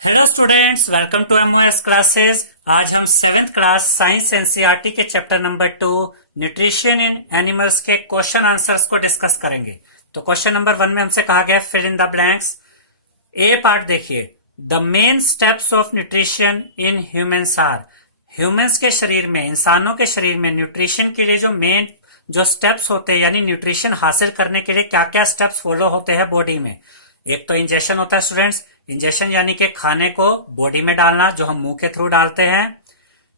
Hello students, welcome to MOS classes. आज हम seventh class science NCERT के chapter number 2 nutrition in animals के question answers को discuss करेंगे। तो क्वेश्चन नंबर 1 में हमसे कहा गया fill in the blanks. A part देखिए, the main steps of nutrition in humans are. Humans के शरीर में, इंसानों के शरीर में न्यूट्रिशन के लिए जो मेन जो स्टेप्स होते हैं, यानी न्यूट्रिशन हासिल करने के लिए क्या क्या स्टेप्स फॉलो होते हैं बॉडी में। एक तो इंजेक्शन होता है स्टूडेंट्स। इंजेक्शन यानी कि खाने को बॉडी में डालना, जो हम मुंह के थ्रू डालते हैं।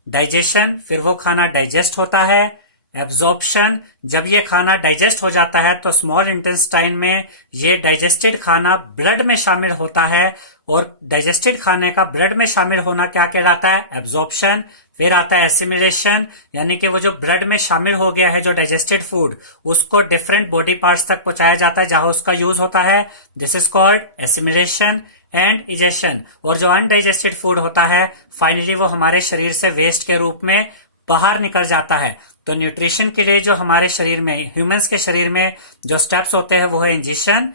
डाइजेशन, फिर वो खाना डाइजेस्ट होता है। एब्जॉर्प्शन, जब ये खाना डाइजेस्ट हो जाता है तो स्मॉल इंटेस्टाइन में ये डाइजेस्टेड खाना ब्लड में शामिल होता है, और डाइजेस्टेड खाने का ब्लड में शामिल होना क्या कहलाता है? एब्जॉर्प्शन। फिर आता है एसिमिलेशन, यानी कि वो जो ब्लड में शामिल हो गया है जो डाइजेस्टेड फूड, उसको डिफरेंट बॉडी पार्ट्स तक पहुंचाया जाता है जहां उसका यूज होता है। This is called assimilation and egestion. और जो अनडाइजेस्टेड फूड होता है, फाइनली वो हमारे शरीर से वेस्ट के रूप में बाहर निकल जाता है। तो न्यूट्रिशन के लिए जो हमारे शरीर में, ह्यूमंस के शरीर में जो स्टेप्स होते हैं वो है ingestion,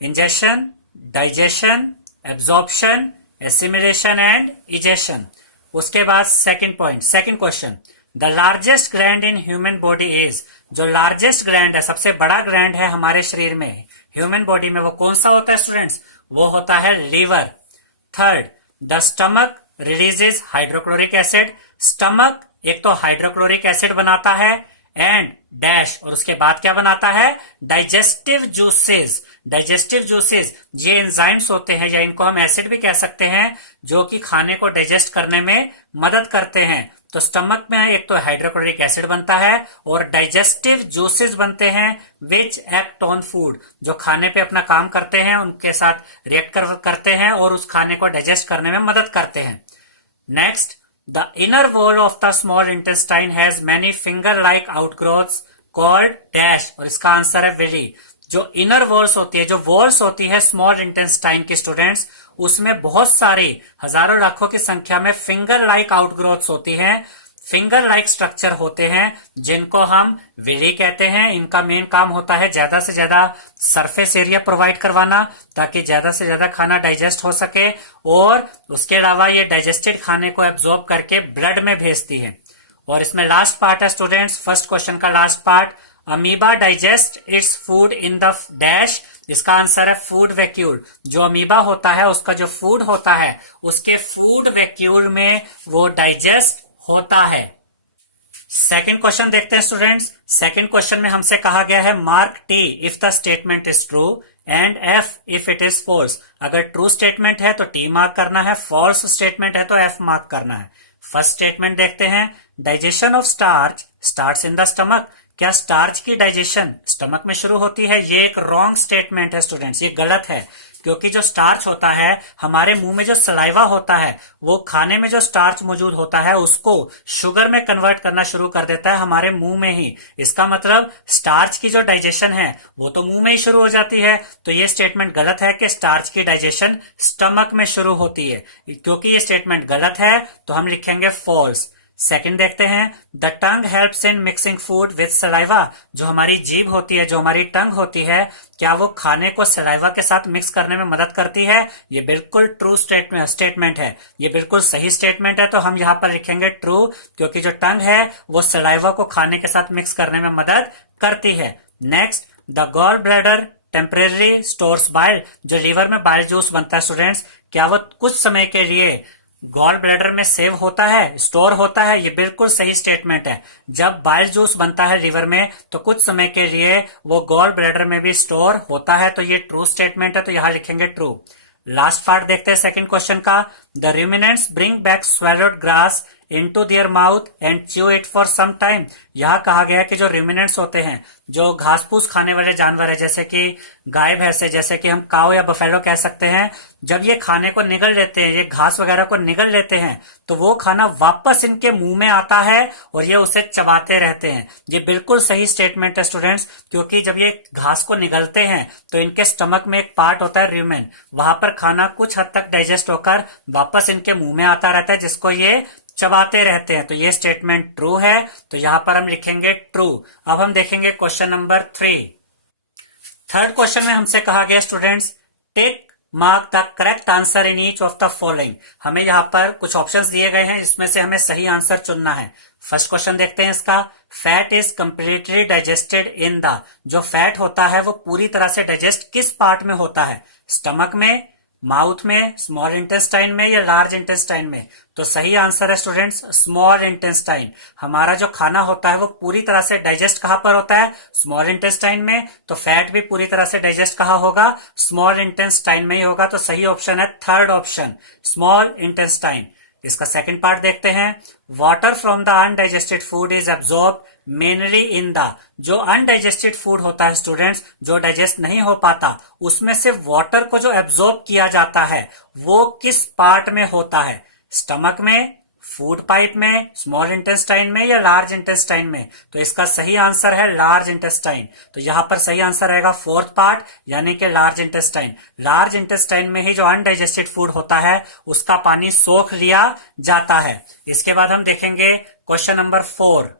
digestion, absorption, assimilation and egestion. उसके बाद second point, second question, the largest gland in human body is. जो लार्जेस्ट ग्लैंड है, सबसे बड़ा ग्लैंड है हमारे शरीर में, ह्यूमन बॉडी में, वो कौन सा होता है स्टूडेंट्स? वो होता है liver. Third, the stomach releases hydrochloric acid. Stomach एक तो हाइड्रोक्लोरिक एसिड बनाता है एंड डैश, और उसके बाद क्या बनाता है? Digestive juices. डाइजेस्टिव जूसेस ये एंजाइम्स होते हैं, या इनको हम एसिड भी कह सकते हैं, जो कि खाने को डाइजेस्ट करने में मदद करते हैं। तो स्टमक में एक तो हाइड्रोक्लोरिक एसिड बनता है और डाइजेस्टिव जूसेस बनते हैं, विच एक्ट ऑन फूड, जो खाने पे अपना काम करते हैं, उनके साथ रिएक्ट करते हैं और उस खाने को डाइजेस्ट करने में मदद करते हैं। Next, the inner wall of the small intestine has many finger like outgrowths called dash, और इसका आंसर है विली। जो इनर वॉल्स होती है, जो वॉल्स होती है स्मॉल इंटेस्टाइन की स्टूडेंट्स, उसमें बहुत सारी हजारों लाखों की संख्या में फिंगर लाइक आउटग्रोथ्स होती हैं, फिंगर लाइक स्ट्रक्चर होते हैं, जिनको हम विली कहते हैं। इनका मेन काम होता है ज्यादा से ज्यादा सरफेस एरिया प्रोवाइड करवाना, ताकि ज्यादा से ज्यादा खाना डाइजेस्ट हो सके, और उसके अलावा ये डाइजेस्टेड खाने को एब्जॉर्ब करके ब्लड में भेजती है। और इसमें लास्ट पार्ट है स्टूडेंट्स, फर्स्ट क्वेश्चन का last part, amoeba digest its food in the dash. इसका आंसर है फूड वैक्यूल। जो अमीबा होता है, उसका जो फूड होता है, उसके फूड वैक्यूल में वो डाइजेस्ट होता है। सेकंड क्वेश्चन देखते हैं स्टूडेंट्स। सेकंड क्वेश्चन में हमसे कहा गया है mark T if the statement is true and F if it is false. अगर ट्रू स्टेटमेंट है तो टी मार्क करना है, फॉल्स स्टेटमेंट है तो एफ मार्क करना है। फर्स्ट स्टेटमेंट देखते हैं, digestion of starch starts in the stomach. क्या स्टार्च की डाइजेशन स्टमक में शुरू होती है? ये एक रॉन्ग स्टेटमेंट है स्टूडेंट्स, ये गलत है, क्योंकि जो स्टार्च होता है, हमारे मुंह में जो सलाइवा होता है, वो खाने में जो स्टार्च मौजूद होता है उसको शुगर में कन्वर्ट करना शुरू कर देता है हमारे मुंह में ही। इसका मतलब स्टार्च की जो डाइजेशन है वो तो मुंह में ही शुरू हो जाती है। तो ये स्टेटमेंट गलत है कि स्टार्च की डाइजेशन स्टमक में शुरू होती है। क्योंकि ये स्टेटमेंट गलत है तो हम लिखेंगे फॉल्स। सेकंड देखते हैं, the tongue helps in mixing food with saliva. जो हमारी जीभ होती है, जो हमारी टंग होती है, क्या वो खाने को सलाइवा के साथ मिक्स करने में मदद करती है? ये बिल्कुल ट्रू स्टेटमेंट है, ये बिल्कुल सही स्टेटमेंट है। तो हम यहाँ पर लिखेंगे ट्रू, क्योंकि जो टंग है वो सलाइवा को खाने के साथ मिक्स करने में मदद करती है। Next, the gall bladder temporary stores bile. जो लीवर में बाइल जूस बनता है स्टूडेंट्स, क्या वो कुछ समय के लिए गॉल ब्लैडर में सेव होता है, स्टोर होता है? ये बिल्कुल सही स्टेटमेंट है। जब बाइल जूस बनता है लीवर में तो कुछ समय के लिए वो गॉल ब्लैडर में भी स्टोर होता है। तो ये ट्रू स्टेटमेंट है, तो यहां लिखेंगे ट्रू। लास्ट पार्ट देखते हैं सेकंड क्वेश्चन का, the ruminants bring back swallowed grass into their mouth and chew it for some time. यहां कहा गया कि जो ruminants होते हैं, जो घास फूस खाने वाले जानवर है, जैसे कि गाय भैंस है, जैसे कि हम काऊ या बफेलो कह सकते हैं, जब ये खाने को निगल लेते हैं, ये घास वगैरह को निगल लेते हैं, तो वो खाना वापस इनके मुंह में आता है और ये उसे चबाते रहते हैं। ये बिल्कुल सही स्टेटमेंट है स्टूडेंट्स, क्योंकि जब ये घास को निगलते हैं तो इनके स्टमक में एक पार्ट होता है rumen, वहां पर खाना कुछ हद तक डाइजेस्ट होकर वापस इनके मुंह में आता रहता है, जिसको ये चबाते रहते हैं। तो ये स्टेटमेंट ट्रू है, तो यहां पर हम लिखेंगे ट्रू। अब हम देखेंगे क्वेश्चन नंबर 3। थर्ड क्वेश्चन में हमसे कहा गया students, tick mark the correct answer in each of the following. हमें यहाँ पर कुछ ऑप्शंस दिए गए हैं, इसमें से हमें सही आंसर चुनना है। फर्स्ट क्वेश्चन देखते हैं इसका। Fat is completely digested in the, जो फैट होता है वो पूरी तरह से डाइजेस्ट किस पार्ट में होता है? स्टमक में, माउथ में, स्मॉल इंटेस्टाइन में या लार्ज इंटेस्टाइन में? तो सही आंसर है स्टूडेंट्स स्मॉल इंटेस्टाइन। हमारा जो खाना होता है वो पूरी तरह से डाइजेस्ट कहां पर होता है? स्मॉल इंटेस्टाइन में। तो फैट भी पूरी तरह से डाइजेस्ट कहां होगा? स्मॉल इंटेस्टाइन में ही होगा। तो सही ऑप्शन है थर्ड ऑप्शन, स्मॉल इंटेस्टाइन। इसका सेकंड पार्ट देखते हैं। Water from the undigested food is absorb mainly in the, जो अनडाइजेस्टेड फूड होता है स्टूडेंट्स, जो डाइजेस्ट नहीं हो पाता, उसमें से वाटर को जो एब्जॉर्ब किया जाता है वो किस पार्ट में होता है? स्टमक में, फूड पाइप में, स्मॉल इंटेस्टाइन में या लार्ज इंटेस्टाइन में? तो इसका सही आंसर है लार्ज इंटेस्टाइन। तो यहां पर सही आंसर रहेगा फोर्थ पार्ट, यानी कि लार्ज इंटेस्टाइन। लार्ज इंटेस्टाइन में ही जो अनडाइजेस्टेड फूड होता है उसका पानी सोख लिया जाता है। इसके बाद हम देखेंगे क्वेश्चन नंबर 4।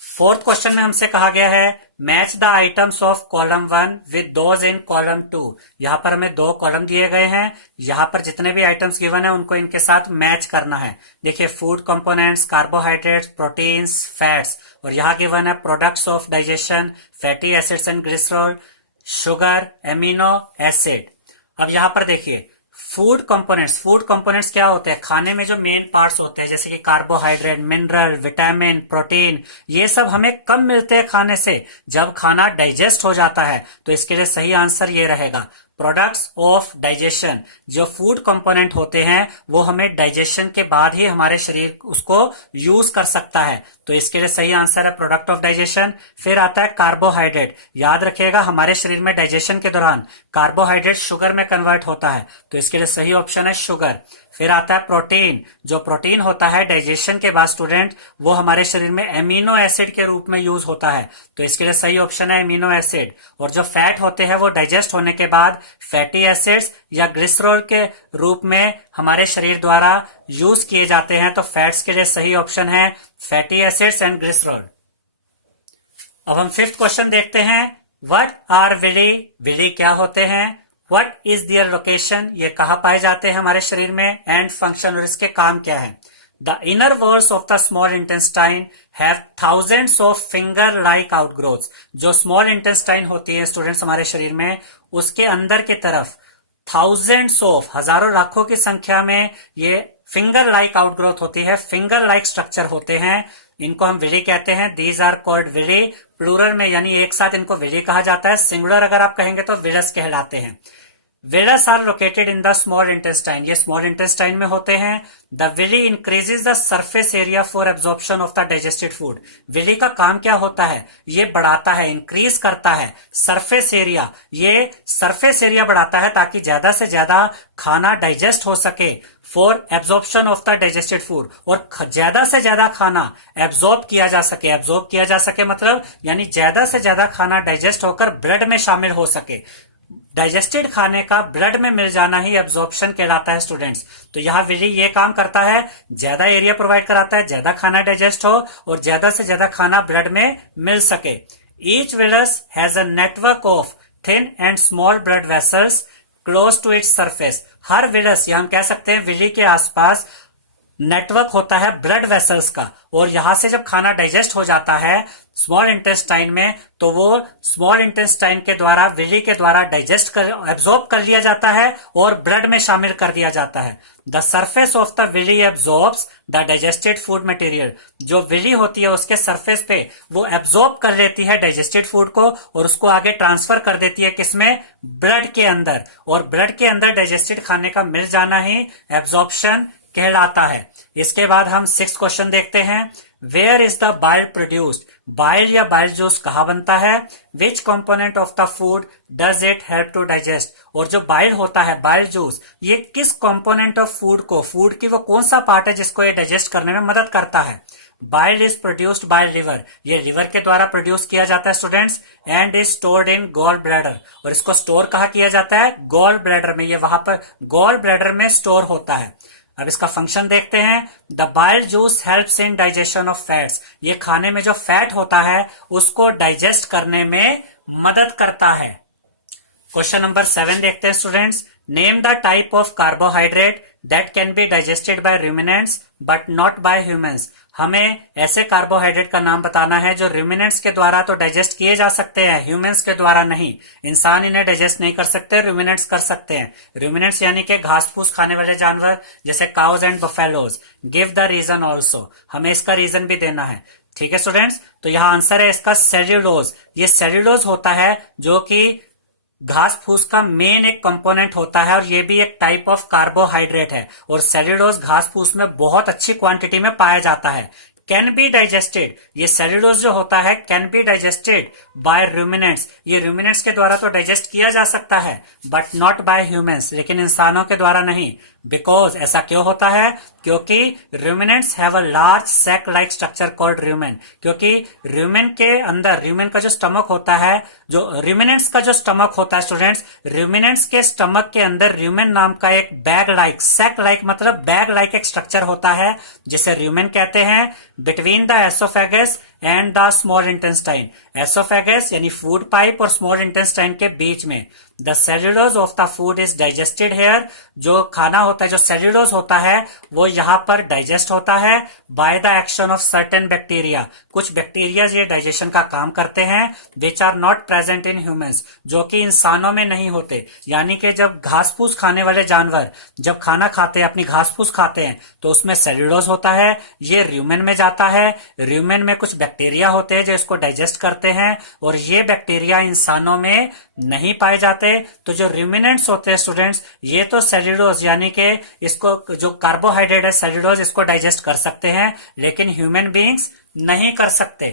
फोर्थ क्वेश्चन में हमसे कहा गया है match the items of column 1 with those in column 2। यहां पर हमें दो कॉलम दिए गए हैं, यहां पर जितने भी आइटम्स गिवन है उनको इनके साथ मैच करना है। देखिए food components, carbohydrates, proteins, fats, और यहां गिवन है products of digestion, fatty acids and glycerol, sugar, amino acid. अब यहां पर देखिए फूड कंपोनेंट्स क्या होते हैं? खाने में जो मेन पार्ट्स होते हैं जैसे कि कार्बोहाइड्रेट, मिनरल, विटामिन, प्रोटीन, ये सब हमें कब मिलते हैं खाने से? जब खाना डाइजेस्ट हो जाता है। तो इसके लिए सही आंसर ये रहेगा प्रोडक्ट्स ऑफ डाइजेशन। जो फूड कंपोनेंट होते हैं वो हमें डाइजेशन के बाद ही हमारे शरीर उसको यूज कर सकता है। तो इसके लिए सही आंसर है प्रोडक्ट ऑफ डाइजेशन। फिर आता है कार्बोहाइड्रेट। याद रखिएगा हमारे शरीर में डाइजेशन के दौरान कार्बोहाइड्रेट शुगर में कन्वर्ट होता है, तो इसके लिए सही ऑप्शन है शुगर। फिर आता है प्रोटीन। जो प्रोटीन होता है डाइजेशन के बाद स्टूडेंट वो हमारे शरीर में एमिनो एसिड के रूप में यूज होता है, तो इसके लिए सही ऑप्शन है एमिनो एसिड। और जो फैट होते हैं वो डाइजेस्ट होने के बाद फैटी एसिड्स या ग्लिसरॉल के रूप में हमारे शरीर द्वारा यूज किए जाते हैं। तो फैट्स के लिए सही ऑप्शन है फैटी एसिड्स एंड ग्लिसरॉल। अब हम फिफ्थ क्वेश्चन देखते हैं। What are Willie? विली क्या होते हैं? What is their location? ये कहाँ पाए जाते हैं हमारे शरीर में? एंड फंक्शन, और इसके काम क्या है? The inner walls of the small intestine have thousands of finger like outgrowths. जो स्मॉल इंटेस्टाइन होती है स्टूडेंट्स हमारे शरीर में, उसके अंदर की तरफ थाउजेंड्स ऑफ, हजारों लाखों की संख्या में ये फिंगर लाइक आउटग्रोथ होती है, फिंगर लाइक स्ट्रक्चर होते हैं। इनको हम विली कहते हैं। These are called villi. Plural में यानी एक साथ इनको विली कहा जाता है। सिंगुलर अगर आप कहेंगे तो विलस कहलाते हैं। Villus are located in the small intestine. ये स्मॉल इंटेस्टाइन में होते हैं। The villi increases the surface area for absorption of the digested food. Villi का काम क्या होता है? ये बढ़ाता है, इंक्रीज करता है सरफेस एरिया। ये सरफेस एरिया बढ़ाता है ताकि ज्यादा से ज्यादा खाना डाइजेस्ट हो सके for absorption of the digested food, और ज्यादा से ज्यादा खाना एब्जॉर्ब किया जा सके। एब्जॉर्ब किया जा सके मतलब यानी ज्यादा से ज्यादा खाना डाइजेस्ट होकर ब्लड में शामिल हो सके। डाइजेस्टेड खाने का ब्लड में मिल जाना ही एब्जॉर्प्शन कहलाता है स्टूडेंट्स। तो यहाँ विली ये काम करता है, ज्यादा एरिया प्रोवाइड कराता है, ज्यादा खाना डाइजेस्ट हो और ज्यादा से ज्यादा खाना ब्लड में मिल सके। Each villus has a network of thin and small blood vessels close to its surface. हर विलस या हम कह सकते हैं विली के आसपास नेटवर्क होता है ब्लड वेसल्स का, और यहां से जब खाना डाइजेस्ट हो जाता है स्मॉल इंटेस्टाइन में तो वो स्मॉल इंटेस्टाइन के द्वारा, विली के द्वारा डाइजेस्ट कर, एब्जॉर्ब कर लिया जाता है और ब्लड में शामिल कर दिया जाता है। The surface of the villi absorbs the digested food material. जो विली होती है उसके सरफेस पे वो एब्जॉर्ब कर लेती है डाइजेस्टेड फूड को और उसको आगे ट्रांसफर कर देती है किसमें? ब्लड के अंदर। और ब्लड के अंदर डाइजेस्टेड खाने का मिल जाना ही एब्जॉर्प्शन कहलाता है। इसके बाद हम सिक्स्थ क्वेश्चन देखते हैं। Where is the bile produced? Bile या बाइल जूस कहाँ बनता है? Which component of the food does it help to digest? और जो बाइल होता है, बाइल जूस, ये किस कंपोनेंट ऑफ फूड को, फूड की वो कौन सा पार्ट है जिसको ये डाइजेस्ट करने में मदद करता है? Bile is produced by liver. ये लिवर के द्वारा प्रोड्यूस किया जाता है students. And is stored in gall bladder. और इसको स्टोर कहाँ किया जाता है? गॉल ब्लैडर में। ये वहां पर गॉल ब्लैडर में स्टोर होता है। अब इसका फंक्शन देखते हैं। The bile juice helps in digestion of fats. ये खाने में जो फैट होता है उसको डाइजेस्ट करने में मदद करता है। क्वेश्चन नंबर 7 देखते हैं students. Name the type of carbohydrate that can be digested by ruminants but not bye humans. हमें ऐसे कार्बोहाइड्रेट का नाम बताना है जो रूमिनेंट्स के द्वारा तो डाइजेस्ट किए जा सकते हैं, ह्यूमंस के द्वारा नहीं। इंसान इन्हें डाइजेस्ट नहीं कर सकते, रूमिनेंट्स कर सकते हैं। रूमिनेंट्स यानी कि घास फूस खाने वाले जानवर, जैसे cows and buffaloes. Give the reason also, हमें इसका रीजन भी देना है। ठीक है स्टूडेंट्स, तो यहाँ आंसर है इसका सेल्यूलोज। ये सेल्यूलोज होता है जो कि घास फूस का मेन एक कंपोनेंट होता है और ये भी एक टाइप ऑफ कार्बोहाइड्रेट है। और सेल्यूलोज घास फूस में बहुत अच्छी क्वांटिटी में पाया जाता है। कैन बी डाइजेस्टेड, ये सेल्यूलोज जो होता है can be digested by ruminants, ये रूमिनेंट्स के द्वारा तो डाइजेस्ट किया जा सकता है बट नॉट बाय ह्यूमंस, लेकिन इंसानों के द्वारा नहीं। बिकॉज, ऐसा क्यों होता है? क्योंकि ruminants have a large sac like structure called rumen. क्योंकि रूमेन के अंदर, रूमेन का जो स्टमक होता है, जो रूमिनेंट्स का जो स्टमक होता है स्टूडेंट्स, रूमिनेंट्स के स्टमक के अंदर रूमेन नाम का एक बैग लाइक, सैक लाइक मतलब बैग लाइक एक स्ट्रक्चर होता है जिसे रूमेन कहते हैं, between the oesophagus and the small intestine. Oesophagus यानी फूड पाइप और स्मॉल इंटेस्टाइन के बीच में। The cellulose of the food is digested here, जो खाना होता है, जो सेल्यूलोज होता है वो यहाँ पर डाइजेस्ट होता है by the action of certain bacteria. कुछ बैक्टीरिया ये डाइजेशन का काम करते हैं which are not present in humans, जो कि इंसानों में नहीं होते। यानी कि जब घास फूस खाने वाले जानवर जब खाना खाते हैं, अपनी घास फूस खाते हैं, तो उसमें सेल्यूलोज होता है, ये रूमेन में जाता है। रूमेन में कुछ बैक्टीरिया होते हैं जो इसको डाइजेस्ट करते हैं और ये बैक्टीरिया इंसानों में नहीं पाए जाते। तो जो रूमिनेंट्स होते हैं स्टूडेंट्स, ये तो सेल्यूलोज यानी कि इसको, जो कार्बोहाइड्रेट है सेल्यूलोज, इसको डाइजेस्ट कर सकते हैं, लेकिन ह्यूमन बीइंग्स नहीं कर सकते।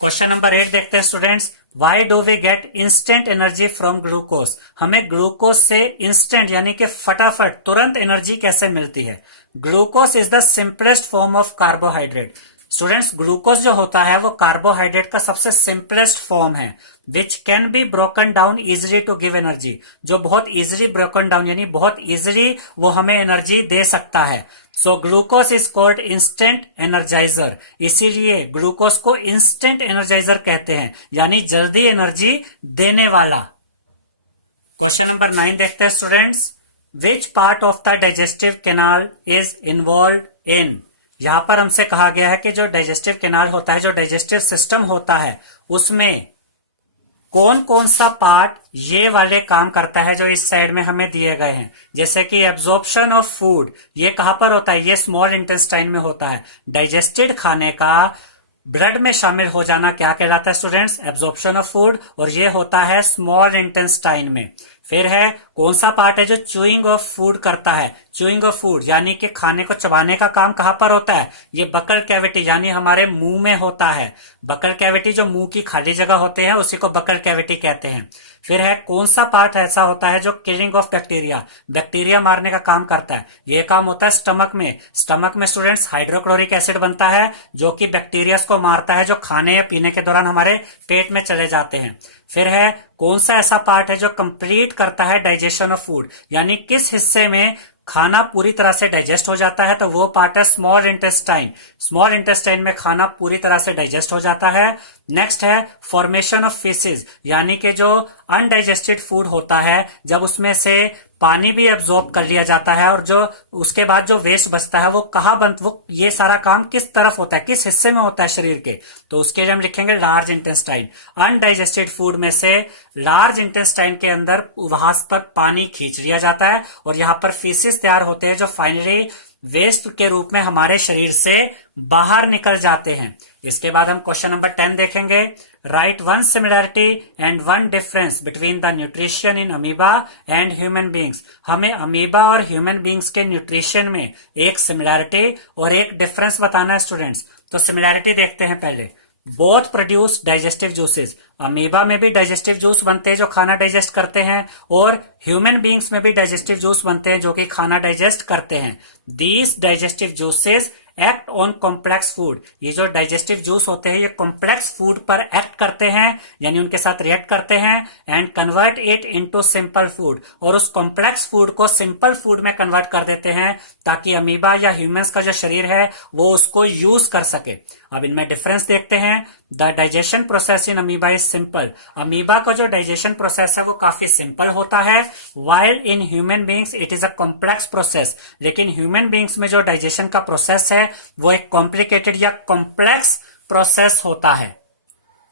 क्वेश्चन नंबर 8 देखते हैं students. Why do we get instant energy from glucose? हमें ग्लूकोज से इंस्टेंट यानी कि फटाफट तुरंत एनर्जी कैसे मिलती है? Glucose is the simplest form of carbohydrate. Students, glucose जो होता है वो कार्बोहाइड्रेट का सबसे सिंपलेस्ट फॉर्म है, which can be broken down easily to give energy, जो बहुत इजिली ब्रोकन डाउन यानी बहुत इजिली वो हमें एनर्जी दे सकता है। So glucose is called instant energiser, इसीलिए ग्लूकोज को इंस्टेंट एनर्जाइजर कहते हैं, यानी जल्दी एनर्जी देने वाला। क्वेश्चन नंबर 9 देखते हैं students. Which part of the digestive canal is involve in? यहां पर हमसे कहा गया है कि जो डाइजेस्टिव कैनाल होता है, जो डाइजेस्टिव सिस्टम होता है, उसमें कौन कौन सा पार्ट ये वाले काम करता है जो इस साइड में हमें दिए गए हैं। जैसे कि एब्जॉर्प्शन ऑफ फूड, ये कहां पर होता है? ये स्मॉल इंटेस्टाइन में होता है। डाइजेस्टेड खाने का ब्लड में शामिल हो जाना क्या कहलाता है स्टूडेंट्स? एब्जॉर्प्शन ऑफ फूड, और ये होता है स्मॉल इंटेस्टाइन में। फिर है कौन सा पार्ट है जो च्यूइंग ऑफ फूड करता है? च्यूइंग ऑफ फूड यानी कि खाने को चबाने का काम कहां पर होता है? ये बकल कैविटी यानी हमारे मुंह में होता है। बकल कैविटी, जो मुंह की खाली जगह होते हैं, उसी को बकल कैविटी कहते हैं। फिर है कौन सा पार्ट ऐसा होता है जो किलिंग ऑफ बैक्टीरिया, बैक्टीरिया मारने का काम करता है? ये काम होता है स्टमक में। स्टमक में स्टूडेंट्स हाइड्रोक्लोरिक एसिड बनता है जो कि बैक्टीरिया को मारता है, जो खाने या पीने के दौरान हमारे पेट में चले जाते हैं। फिर है कौन सा ऐसा पार्ट है जो कंप्लीट करता है डाइजेशन ऑफ फूड, यानी किस हिस्से में खाना पूरी तरह से डाइजेस्ट हो जाता है? तो वो पार्ट है स्मॉल इंटेस्टाइन। स्मॉल इंटेस्टाइन में खाना पूरी तरह से डाइजेस्ट हो जाता है। नेक्स्ट है फॉर्मेशन ऑफ फीसेस, यानी कि जो अनडाइजेस्टेड फूड होता है, जब उसमें से पानी भी एब्जॉर्ब कर लिया जाता है और जो उसके बाद जो वेस्ट बचता है वो कहाँ बन, वो ये सारा काम किस तरफ होता है, किस हिस्से में होता है शरीर के? तो उसके लिए हम लिखेंगे लार्ज इंटेस्टाइन। अनडाइजेस्टेड फूड में से लार्ज इंटेस्टाइन के अंदर वहां पर पानी खींच लिया जाता है और यहाँ पर फीसेस तैयार होते हैं जो फाइनली वेस्ट के रूप में हमारे शरीर से बाहर निकल जाते हैं। इसके बाद हम क्वेश्चन नंबर 10 देखेंगे। Right one similarity and one difference between the nutrition in amoeba and human beings. हमें अमीबा और ह्यूमन बींग्स के न्यूट्रिशन में एक सिमिलैरिटी और एक डिफरेंस बताना है स्टूडेंट्स। तो सिमिलैरिटी देखते हैं पहले। Both produce digestive juices, amoeba में भी डाइजेस्टिव जूस बनते हैं जो खाना डाइजेस्ट करते हैं, और ह्यूमन बींग्स में भी डाइजेस्टिव जूस बनते हैं जो कि खाना डाइजेस्ट करते हैं। These digestive juices act on complex food. ये जो डाइजेस्टिव जूस होते हैं ये कॉम्प्लेक्स फूड पर एक्ट करते हैं, यानी उनके साथ रिएक्ट करते हैं, and convert it into simple food, और उस कॉम्प्लेक्स फूड को सिंपल फूड में कन्वर्ट कर देते हैं ताकि अमीबा या ह्यूमंस का जो शरीर है वो उसको यूज कर सके। अब इनमें डिफरेंस देखते हैं। The digestion process in amoeba is simple. Amoeba का जो डाइजेशन प्रोसेस है वो काफी सिंपल होता है, while in human beings it is a complex process. लेकिन ह्यूमन बींग्स में जो डाइजेशन का प्रोसेस है वो एक कॉम्प्लिकेटेड या कॉम्प्लेक्स प्रोसेस होता है।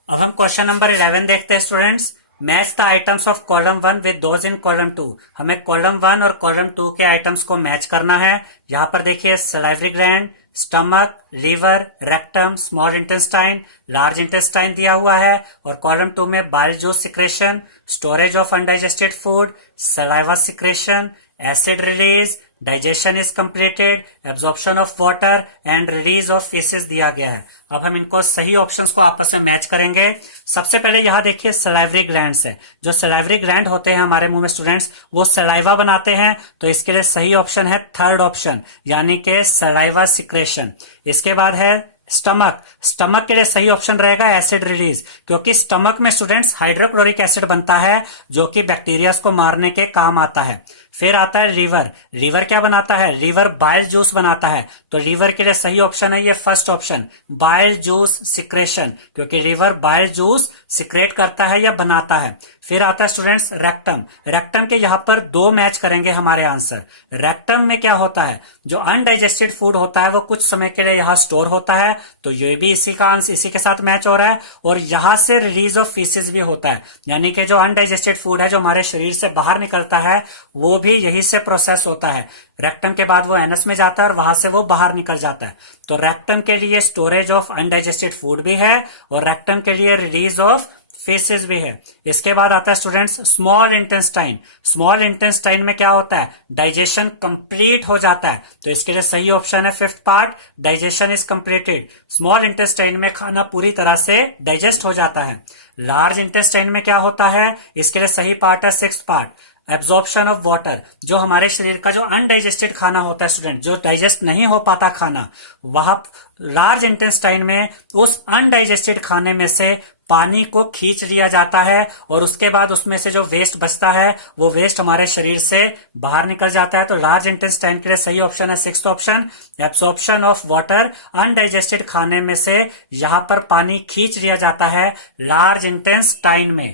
अब हम क्वेश्चन नंबर 11 देखते हैं students. Match the items of column 1 with those in column 2। हमें कॉलम 1 और कॉलम 2 के आइटम्स को मैच करना है। यहाँ पर देखिए salivary gland, stomach, liver, rectum, small intestine, large intestine दिया हुआ है, और कॉलम 2 में bile juice secretion, storage of undigested food, saliva secretion, acid release, digestion is completed, absorption of water and release of faeces दिया गया है। अब हम इनको सही ऑप्शंस को आपस में मैच करेंगे। सबसे पहले यहाँ देखिए सलाइवरी ग्लैंड्स है। जो सलाइवरी ग्लैंड होते हैं हमारे मुंह में स्टूडेंट्स वो सलाइवा बनाते हैं, तो इसके लिए सही ऑप्शन है थर्ड ऑप्शन, यानी कि सलाइवा सिक्रेशन। इसके बाद है स्टमक। स्टमक के लिए सही ऑप्शन रहेगा एसिड रिलीज, क्योंकि स्टमक में स्टूडेंट्स हाइड्रोक्लोरिक एसिड बनता है जो कि बैक्टीरिया को मारने के काम आता है। फिर आता है लीवर। लीवर क्या बनाता है? लीवर बाइल जूस बनाता है, तो लीवर के लिए सही ऑप्शन है ये first option, bile juice secretion, क्योंकि लीवर बाइल जूस सिक्रेट करता है या बनाता है। फिर आता है स्टूडेंट्स रेक्टम। रेक्टम के यहाँ पर दो मैच करेंगे हमारे आंसर। रेक्टम में क्या होता है? जो अनडाइजेस्टेड फूड होता है वो कुछ समय के लिए यहाँ स्टोर होता है, तो ये भी इसी का आंसर इसी के साथ मैच हो रहा है, और यहाँ से रिलीज ऑफ फीसेस भी होता है, यानी कि जो अनडाइजेस्टेड फूड है जो हमारे शरीर से बाहर निकलता है वो भी यही से प्रोसेस होता है। रेक्टम के बाद वो एनस में जाता है और वहां से वो बाहर निकल जाता है। तो रेक्टम के लिए स्टोरेज ऑफ अनडाइजेस्टेड फूड भी है और रेक्टम के लिए रिलीज ऑफ फेसेस भी है। इसके बाद आता है students small intestine. Small intestine में क्या होता है? डाइजेशन कंप्लीट हो जाता है, तो इसके लिए सही ऑप्शन है fifth part, digestion is completed. Small intestine में खाना पूरी तरह से डाइजेस्ट हो जाता है। लार्ज इंटेस्टाइन में क्या होता है? इसके लिए सही पार्ट है sixth part, absorption of water. जो हमारे शरीर का जो अनडाइजेस्टेड खाना होता है स्टूडेंट, जो डाइजेस्ट नहीं हो पाता खाना, वह लार्ज इंटेस्टाइन में उस अनडाइजेस्टेड खाने में से पानी को खींच लिया जाता है और उसके बाद उसमें से जो वेस्ट बचता है वो वेस्ट हमारे शरीर से बाहर निकल जाता है। तो लार्ज इंटेस्टाइन के लिए सही ऑप्शन है sixth option, absorption of water. Undigested खाने में से यहाँ पर पानी खींच लिया जाता है लार्ज इंटेस्टाइन में।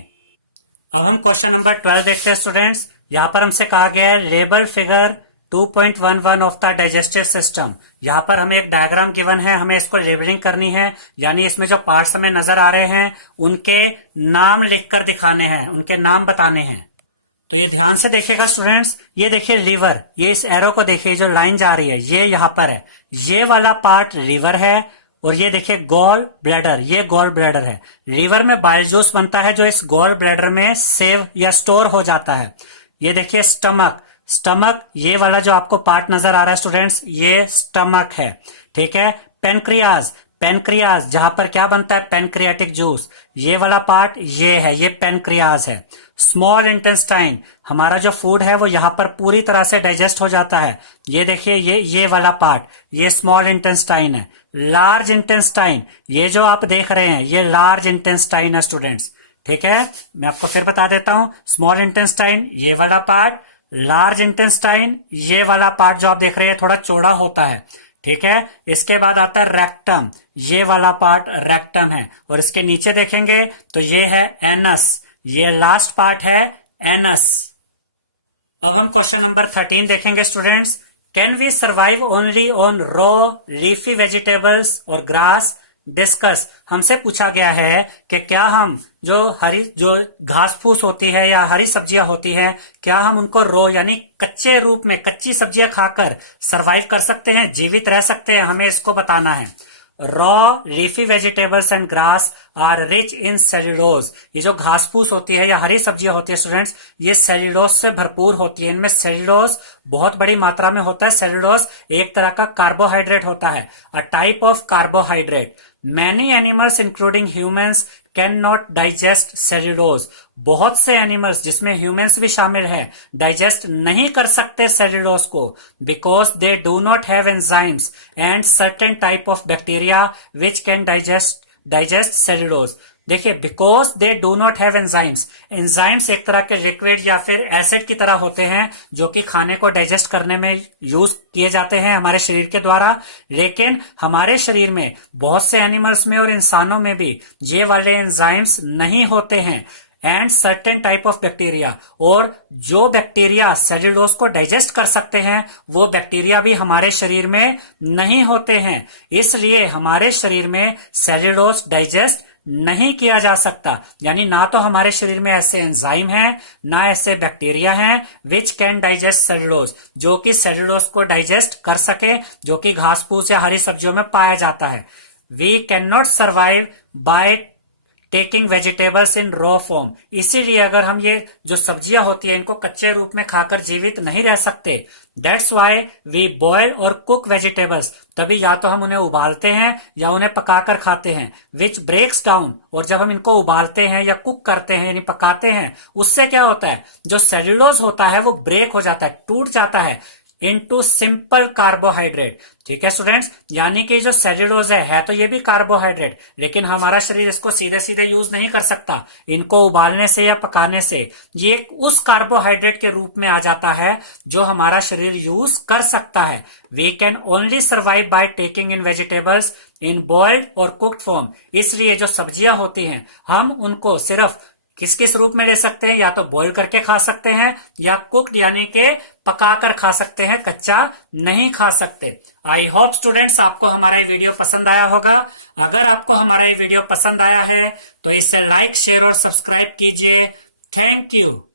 अब हम क्वेश्चन नंबर 12 देखते हैं स्टूडेंट्स। यहाँ पर हमसे कहा गया है label figure 2.11 of the digestive system. यहाँ पर हमें एक डायग्राम गिवन है, हमें इसको लेबलिंग करनी है, यानी इसमें जो पार्ट्स हमें नजर आ रहे हैं उनके नाम लिखकर दिखाने हैं, उनके नाम बताने हैं। तो ये ध्यान से देखिएगा स्टूडेंट्स। ये देखिए लीवर, ये इस एरो को देखिए जो लाइन जा रही है ये यहाँ पर है, ये वाला पार्ट लीवर है, और ये देखिए गॉल ब्लैडर, ये गॉल ब्लैडर है। लीवर में बाइल जूस बनता है जो इस गॉल ब्लैडर में सेव या स्टोर हो जाता है। ये देखिए स्टमक, स्टमक ये वाला जो आपको पार्ट नजर आ रहा है स्टूडेंट्स ये स्टमक है, ठीक है। पेनक्रियाज, पेनक्रियाज जहां पर क्या बनता है? पेनक्रियाटिक जूस, ये वाला पार्ट ये है, ये पेनक्रियाज है। स्मॉल इंटेस्टाइन, हमारा जो फूड है वो यहाँ पर पूरी तरह से डाइजेस्ट हो जाता है, ये देखिए ये वाला पार्ट ये स्मॉल इंटेस्टाइन है। लार्ज इंटेस्टाइन, ये जो आप देख रहे हैं ये लार्ज इंटेस्टाइन है स्टूडेंट्स, ठीक है। मैं आपको फिर बता देता हूं, स्मॉल इंटेस्टाइन ये वाला पार्ट, लार्ज इंटेस्टाइन ये वाला पार्ट जो आप देख रहे हैं थोड़ा चौड़ा होता है, ठीक है। इसके बाद आता है रेक्टम, ये वाला पार्ट रेक्टम है, और इसके नीचे देखेंगे तो ये है एनस, ये लास्ट पार्ट है एनस। अब हम क्वेश्चन नंबर 13 देखेंगे students. Can we survive only on raw leafy vegetables और ग्रास? डिस्कस, हमसे पूछा गया है कि क्या हम जो घास फूस होती है या हरी सब्जियां होती हैं, क्या हम उनको रो यानी कच्चे रूप में कच्ची सब्जियां खाकर सरवाइव कर सकते हैं, जीवित रह सकते हैं? हमें इसको बताना है। Raw leafy vegetables and grass are rich in cellulose. ये जो घास फूस होती है या हरी सब्जियां होती है स्टूडेंट्स ये सेल्यूलोज से भरपूर होती है। इनमें सेल्यूलोज बहुत बड़ी मात्रा में होता है। सेल्यूलोज एक तरह का कार्बोहाइड्रेट होता है, a type of carbohydrate. Many animals including humans can not digest cellulose. बहुत से एनिमल्स जिसमें ह्यूमंस भी शामिल है डाइजेस्ट नहीं कर सकते सेल्यूलोज को, because they do not have enzymes and certain type of bacteria which can digest cellulose. देखिए, because they do not have enzymes. Enzymes एक तरह के लिक्विड या फिर एसिड की तरह होते हैं जो कि खाने को डाइजेस्ट करने में यूज किए जाते हैं हमारे शरीर के द्वारा, लेकिन हमारे शरीर में बहुत से एनिमल्स में और इंसानों में भी ये वाले एंजाइम्स नहीं होते हैं and certain type of bacteria. और जो बैक्टीरिया सेल्यूलोज को डाइजेस्ट कर सकते हैं वो बैक्टीरिया भी हमारे शरीर में नहीं होते हैं, इसलिए हमारे शरीर में सेल्यूलोज डाइजेस्ट नहीं किया जा सकता। यानी ना तो हमारे शरीर में ऐसे एंजाइम हैं, ना ऐसे बैक्टीरिया हैं विच कैन डाइजेस्ट सेल्यूलोज, जो कि सेल्यूलोज को डाइजेस्ट कर सके, जो कि घास फूस या हरी सब्जियों में पाया जाता है। We can not survive by taking vegetables in raw form. इसीलिए अगर हम ये जो सब्जियां होती है इनको कच्चे रूप में खाकर जीवित नहीं रह सकते। दैट्स वाई वी बॉयल और कुक वेजिटेबल्स। तभी या तो हम उन्हें उबालते हैं या उन्हें पकाकर खाते हैं, विच ब्रेक्स डाउन। और जब हम इनको उबालते हैं या कुक करते हैं यानी पकाते हैं, उससे क्या होता है, जो सेल्यूलोज होता है वो ब्रेक हो जाता है, टूट जाता है इनटू सिंपल कार्बोहाइड्रेट। ठीक है स्टूडेंट्स, यानी कि जो सेल्यूलोज है तो ये भी कार्बोहाइड्रेट, लेकिन हमारा शरीर इसको सीधे सीधे यूज नहीं कर सकता। इनको उबालने से या पकाने से ये उस कार्बोहाइड्रेट के रूप में आ जाता है जो हमारा शरीर यूज कर सकता है। We can only survive by taking in vegetables in boiled और कुक्ड फॉर्म। इसलिए जो सब्जियां होती हैं हम उनको सिर्फ किस किस रूप में ले सकते हैं, या तो बॉईल करके खा सकते हैं या कुक्ड यानी के पका कर खा सकते हैं, कच्चा नहीं खा सकते। आई होप स्टूडेंट्स आपको हमारा ये वीडियो पसंद आया होगा। अगर आपको हमारा ये वीडियो पसंद आया है तो इसे लाइक, शेयर और सब्सक्राइब कीजिए। Thank you.